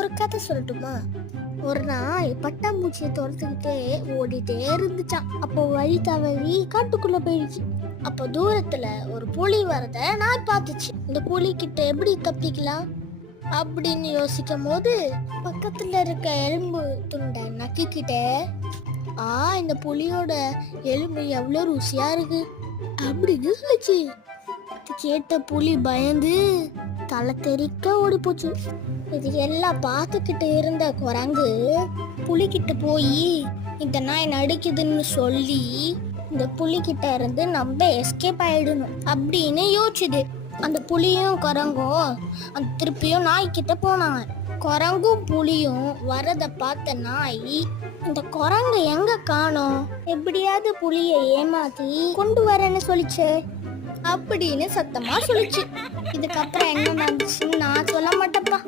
ஒரு கதை சொல்லட்டுமா? ஒரு நாய் பட்டாம்பூச்சியை துரத்துக்கிட்டே ஓடிட்டே இருந்துச்சான். அப்போ வழி தவறி காட்டுக்குள்ள போயிடுச்சு. அப்போ தூரத்துல ஒரு புலி வரத நாய் பார்த்துச்சு. இந்த புலி கிட்ட எப்படி தப்பிக்கலாம் அப்படின்னு யோசிக்கும் போது பக்கத்துல இருக்க எலும்பு துண்டை நக்கிக்கிட்டே, இந்த புலியோட எலும்பு எவ்வளவு ருசியா இருக்கு அப்படின்னு சொல்லுச்சு. அது கேட்ட புலி பயந்து தலை தெறிக்க ஓடி போச்சு. இது எல்லாம் பார்த்துக்கிட்டு இருந்த குரங்கு புலிகிட்ட போய் இந்த நாய் நடிக்குதுன்னு சொல்லி இந்த புலிகிட்ட இருந்து நம்ம எஸ்கேப் ஆயிடணும் அப்படின்னு யோசிச்சுது. அந்த புலியும் குரங்கும் அந்த திருப்பியும் நாய்கிட்ட போனாங்க. குரங்கும் புலியும் வரத பார்த்த நாய் இந்த குரங்கு எங்க காணோம், எப்படியாவது புலியை ஏமாத்தி கொண்டு வரேன்னு சொல்லிச்சு அப்படின்னு சத்தமா சொல்லிச்சு. இதுக்கப்புறம் என்ன நடந்துச்சுன்னு நான் சொல்ல மாட்டேப்பா.